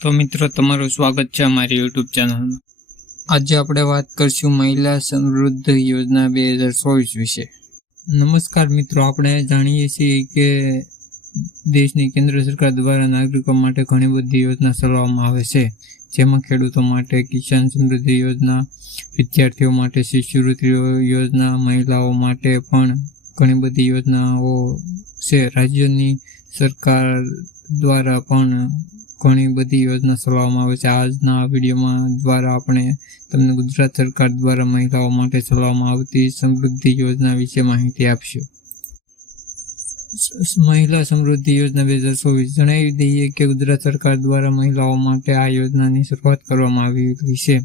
તો મિત્રો તમારું સ્વાગત છે અમારી યુટ્યુબ ચેનલમાં। આજે આપણે વાત કરશું મહિલા સમૃદ્ધિ યોજના 2024 વિશે। નમસ્કાર મિત્રો, આપણે જાણીએ છીએ કે દેશની કેન્દ્ર સરકાર દ્વારા નાગરિકો માટે ઘણી બધી યોજના ચલાવવામાં આવે છે, જેમાં ખેડૂતો માટે કિસાન સમૃદ્ધિ યોજના, વિદ્યાર્થીઓ માટે શિષ્યવૃત્તિ યોજના, મહિલાઓ માટે પણ ઘણી બધી યોજનાઓ છે। રાજ્યની સરકાર દ્વારા પણ ઘણી બધી યોજના ચલાવવામાં આવે છે। આજના વિડીયોમાં દ્વારા આપણે તમને ગુજરાત સરકાર દ્વારા મહિલાઓ માટે ચલાવવામાં આવતી સમૃદ્ધિ યોજના વિશે માહિતી આપશું। મહિલા સમૃદ્ધિ યોજના 2024 જણાવી દઈએ કે ગુજરાત સરકાર દ્વારા મહિલાઓ માટે આ યોજનાની શરૂઆત કરવામાં આવેલી છે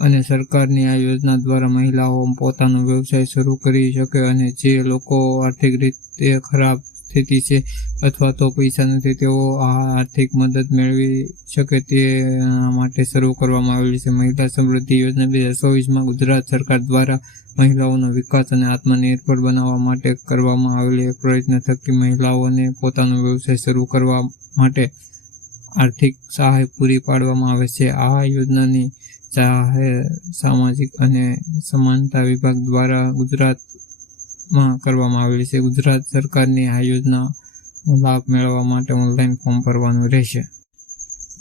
અને સરકારની આ યોજના દ્વારા મહિલાઓ પોતાનો વ્યવસાય શરૂ કરી શકે અને જે લોકો આર્થિક રીતે ખરાબ સ્થિતિ છે અથવા તો પૈસા નથી, તેઓ આ આર્થિક મદદ મેળવી શકે તે માટે શરૂ કરવામાં આવેલી છે। મહિલા સમૃદ્ધિ યોજના 2024માં ગુજરાત સરકાર દ્વારા મહિલાઓનો વિકાસ અને આત્મનિર્ભર બનાવવા માટે કરવામાં આવેલી એક પ્રયત્ન થકી મહિલાઓને પોતાનો વ્યવસાય શરૂ કરવા માટે આર્થિક સહાય પૂરી પાડવામાં આવે છે। આ યોજનાની જાહેર સામાજિક અને સમાનતા વિભાગ દ્વારા ગુજરાતમાં કરવામાં આવેલી છે। ગુજરાત સરકારની આ યોજનાનો લાભ મેળવવા માટે ઓનલાઈન ફોર્મ ભરવાનું રહેશે।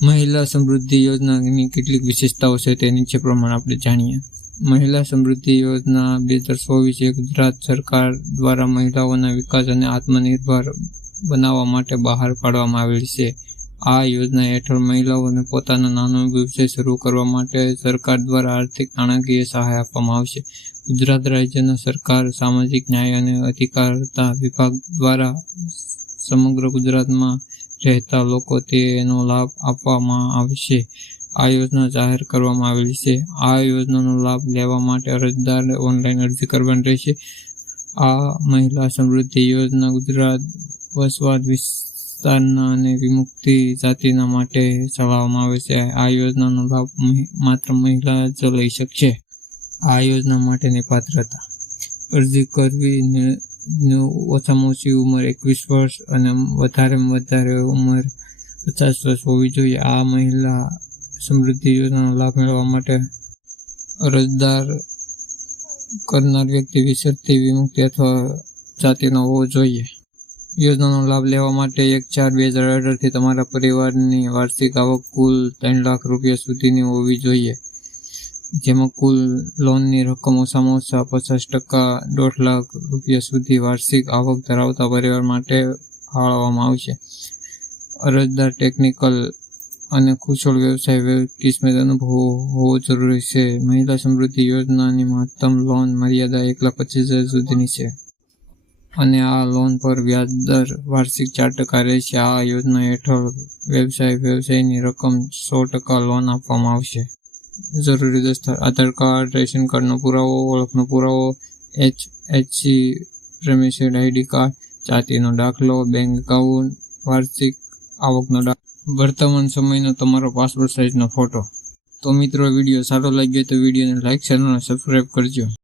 મહિલા સમૃદ્ધિ યોજનાની કેટલીક વિશેષતાઓ છે તે નીચે પ્રમાણે આપણે જાણીએ। મહિલા સમૃદ્ધિ યોજના 2024 એ ગુજરાત સરકાર દ્વારા મહિલાઓના વિકાસ અને આત્મનિર્ભર બનાવવા માટે બહાર પાડવામાં આવેલી છે। આ યોજના હેઠળ મહિલાઓને પોતાનો નાનો વ્યવસાય શરૂ કરવા માટે સરકાર દ્વારા આર્થિક નાણાકીય સહાય આપવામાં આવશે। ગુજરાત રાજ્યના સરકાર સામાજિક ન્યાય અને અધિકારિતા વિભાગ દ્વારા સમગ્ર ગુજરાતમાં રહેતા લોકો તેનો લાભ આપવામાં આવશે। આ યોજના જાહેર કરવામાં આવેલી છે। આ યોજનાનો લાભ લેવા માટે અરજદાર ઓનલાઈન અરજી કરવાની રહેશે। આ મહિલા સમૃદ્ધિ યોજના ગુજરાત વસવાટ વિસ્તારના અને વિમુક્તિ જાતિના માટે ચલાવવામાં આવે છે। આ યોજનાનો લાભ માત્ર મહિલા જ લઈ શકશે। આ યોજના માટેની પાત્રતા: અરજી કરવી ઓછામાં ઓછી ઉંમર 21 વર્ષ અને વધારેમાં વધારે ઉંમર 50 વર્ષ હોવી જોઈએ। આ મહિલા સમૃદ્ધિ યોજનાનો લાભ મેળવવા માટે અરજદાર કરનાર વ્યક્તિ વિષયથી વિમુક્તિ અથવા જાતિનો હોવો જોઈએ। યોજનાનો લાભ લેવા માટે 1/4/2018 તમારા પરિવારની વાર્ષિક આવક કુલ 3 લાખ રૂપિયા સુધીની હોવી જોઈએ, જેમાં કુલ લોનની રકમ ઓછામાં ઓછા 50% 1.5 લાખ રૂપિયા સુધી વાર્ષિક આવક ધરાવતા પરિવાર માટે ફાળવવામાં આવશે। અરજદાર ટેકનિકલ અને કુશળ વ્યવસાય કિસ્મત અનુભવ હોવો જરૂરી છે। મહિલા સમૃદ્ધિ યોજનાની મહત્તમ લોન મર્યાદા 1,25,000 સુધીની છે અને આ લોન પર વ્યાજ દર વાર્ષિક 4% રહેશે। આ યોજના હેઠળ વ્યવસાયની રકમ 100% લોન આપવામાં આવશે। જરૂરી દસ્તાવેજ: આધાર કાર્ડ, રેશન કાર્ડનો પુરાવો, ઓળખનો પુરાવો, HHC પ્રેમિસિડ ID કાર્ડ, જાતિનો દાખલો, બેંક એકાઉન્ટ, વાર્ષિક આવકનો દાખલો, વર્તમાન સમયનો તમારો પાસપોર્ટ સાઇઝનો ફોટો। તો મિત્રો, વિડીયો સારો લાગ્યો તો વિડીયોને લાઇક, શેર અને સબસ્ક્રાઈબ કરજો।